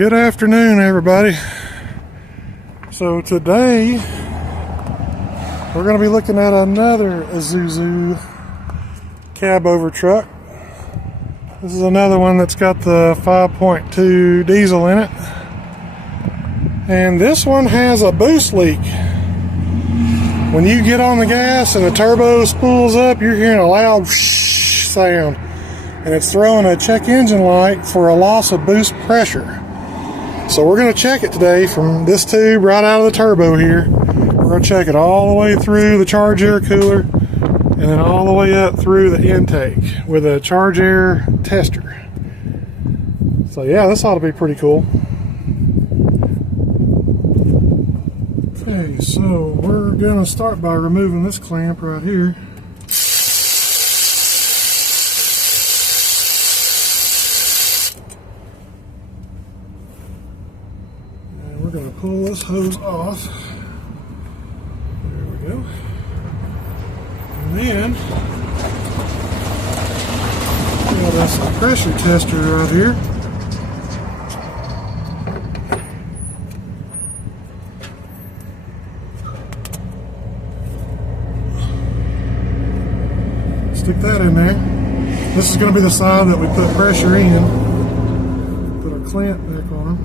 Good afternoon, everybody. So today we're going to be looking at another Isuzu cab over truck. This is another one that's got the 5.2 diesel in it, and this one has a boost leak. When you get on the gas and the turbo spools up, you're hearing a loud whoosh sound, and it's throwing a check engine light for a loss of boost pressure. So we're going to check it today from this tube right out of the turbo here. We're going to check it all the way through the charge air cooler and then all the way up through the intake with a charge air tester. So yeah, this ought to be pretty cool. Okay, so we're going to start by removing this clamp right here. We're going to pull this hose off. There we go. And then we got us a pressure tester right here. Stick that in there. This is going to be the side that we put pressure in. Put our clamp back on.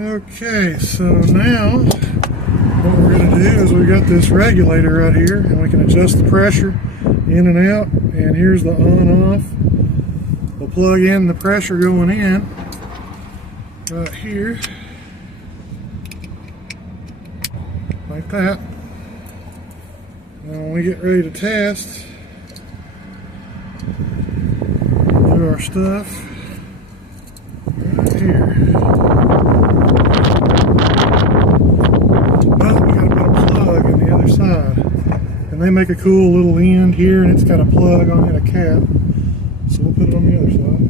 Okay, so now what we're going to do is we got this regulator right here, and we can adjust the pressure in and out. And here's the on-off. We'll plug in the pressure going in right here, like that. Now when we get ready to test, do our stuff right here. Side, and they make a cool little end here, and it's got a plug on it, a cap, so we'll put it on the other side.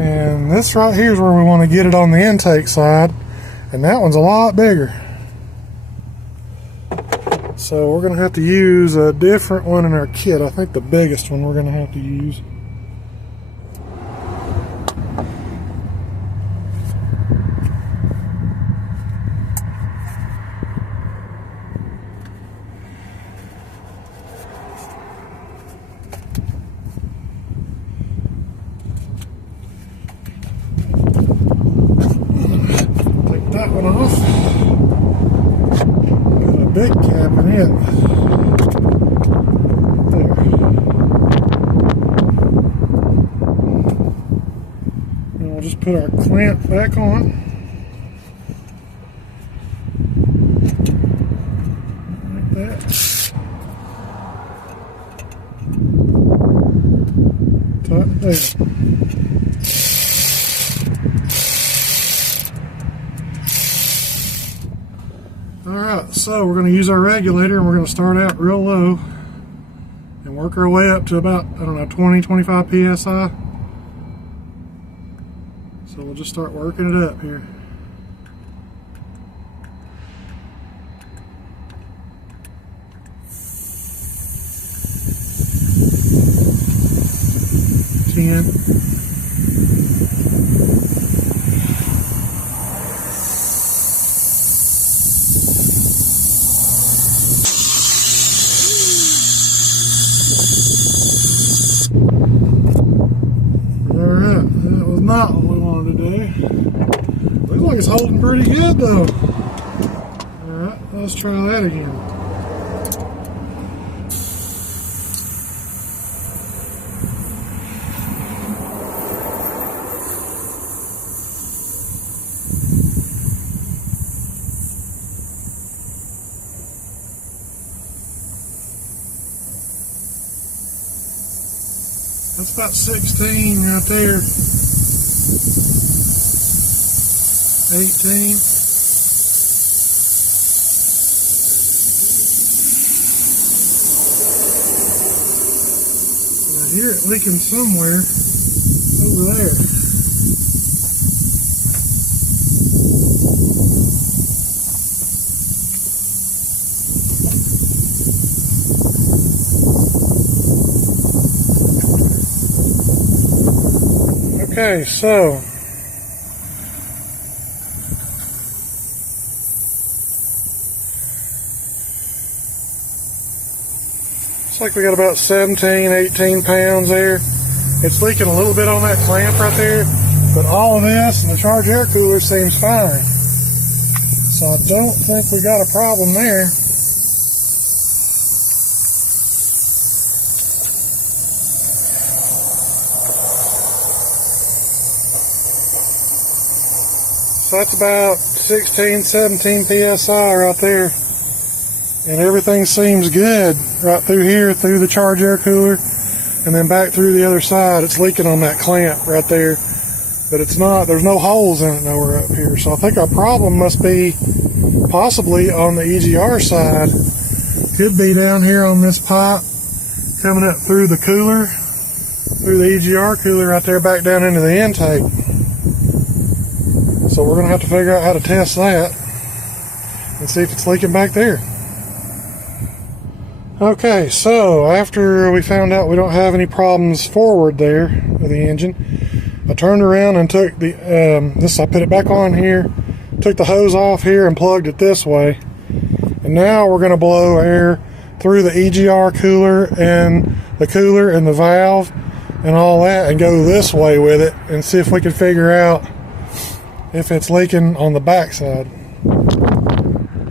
And this right here is where we want to get it on the intake side, and that one's a lot bigger, so we're going to have to use a different one in our kit. I think the biggest one we're going to have to use. That one off. Got a big cap in it. There. And we'll just put our clamp back on. Like that. Tighten it down. Alright, so we're going to use our regulator, and we're going to start out real low and work our way up to about, 20-25 psi. So we'll just start working it up here. Alright, that was not what we wanted to do. Looks like it's holding pretty good though. Alright, let's try that again. That's about 16 right there. 18. I hear it leaking somewhere. there. Okay, so looks like we got about 17, 18 pounds there. It's leaking a little bit on that clamp right there, but all of this and the charge air cooler seems fine. So I don't think we got a problem there. So that's about 16, 17 PSI right there. And everything seems good right through here, through the charge air cooler, and then back through the other side. It's leaking on that clamp right there, but it's not, there's no holes in it nowhere up here. So I think our problem must be possibly on the EGR side. Could be down here on this pipe, coming up through the cooler, through the EGR cooler right there, back down into the intake. So we're going to have to figure out how to test that and see if it's leaking back there. Okay, so after we found out we don't have any problems forward there with the engine, I turned around and took the, I put it back on here, took the hose off here and plugged it this way. And now we're going to blow air through the EGR cooler and the valve and all that and go this way with it and see if we can figure out if it's leaking on the backside.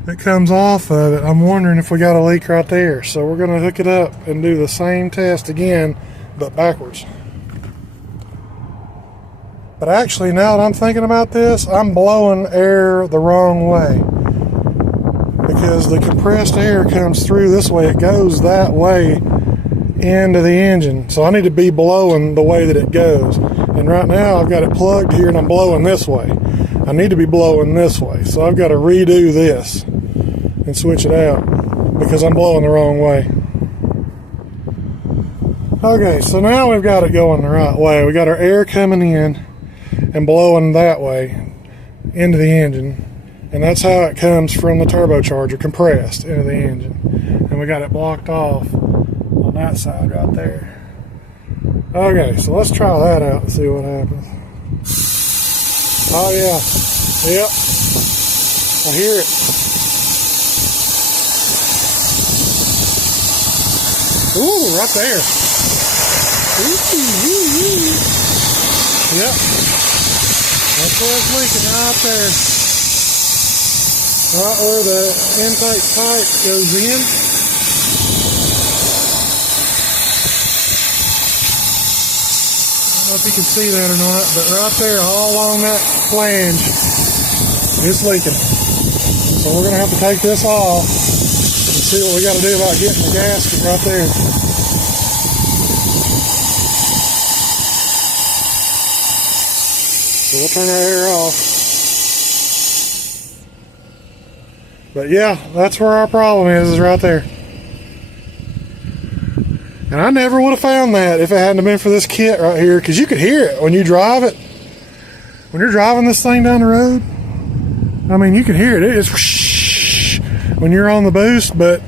It comes off of it. I'm wondering if we got a leak right there. So we're going to hook it up and do the same test again, but backwards. But actually, now that I'm thinking about this, I'm blowing air the wrong way, because the compressed air comes through this way. It goes that way into the engine. So I need to be blowing the way that it goes. And right now I've got it plugged here and I'm blowing this way. I need to be blowing this way. So I've got to redo this and switch it out because I'm blowing the wrong way. Okay, so now we've got it going the right way. We got our air coming in and blowing that way into the engine. And that's how it comes from the turbocharger, compressed into the engine. And we got it blocked off on that side right there. Okay, so let's try that out and see what happens. Oh yeah, yep, I hear it. Ooh, right there. Ooh. Yep, that's where it's leaking, right there. Right where the intake pipe goes in. I don't know if you can see that or not, but right there, all along that flange, it's leaking. So we're going to have to take this off and see what we got to do about getting the gasket right there. So we'll turn our air off. But yeah, that's where our problem is right there. And I never would have found that if it hadn't been for this kit right here, because you could hear it when you drive it. When you're driving this thing down the road, I mean, you can hear it. It's whoosh when you're on the boost, but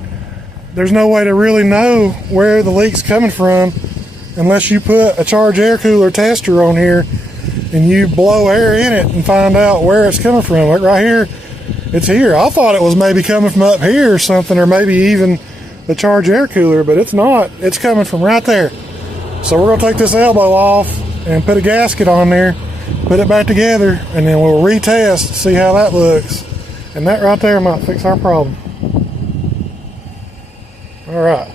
there's no way to really know where the leak's coming from unless you put a charge air cooler tester on here and you blow air in it and find out where it's coming from. Like right here, it's here. I thought it was maybe coming from up here or something, or maybe even the charge air cooler, but it's not. It's coming from right there. So we're going to take this elbow off and put a gasket on there, put it back together, and then we'll retest, see how that looks. And that right there might fix our problem. All right.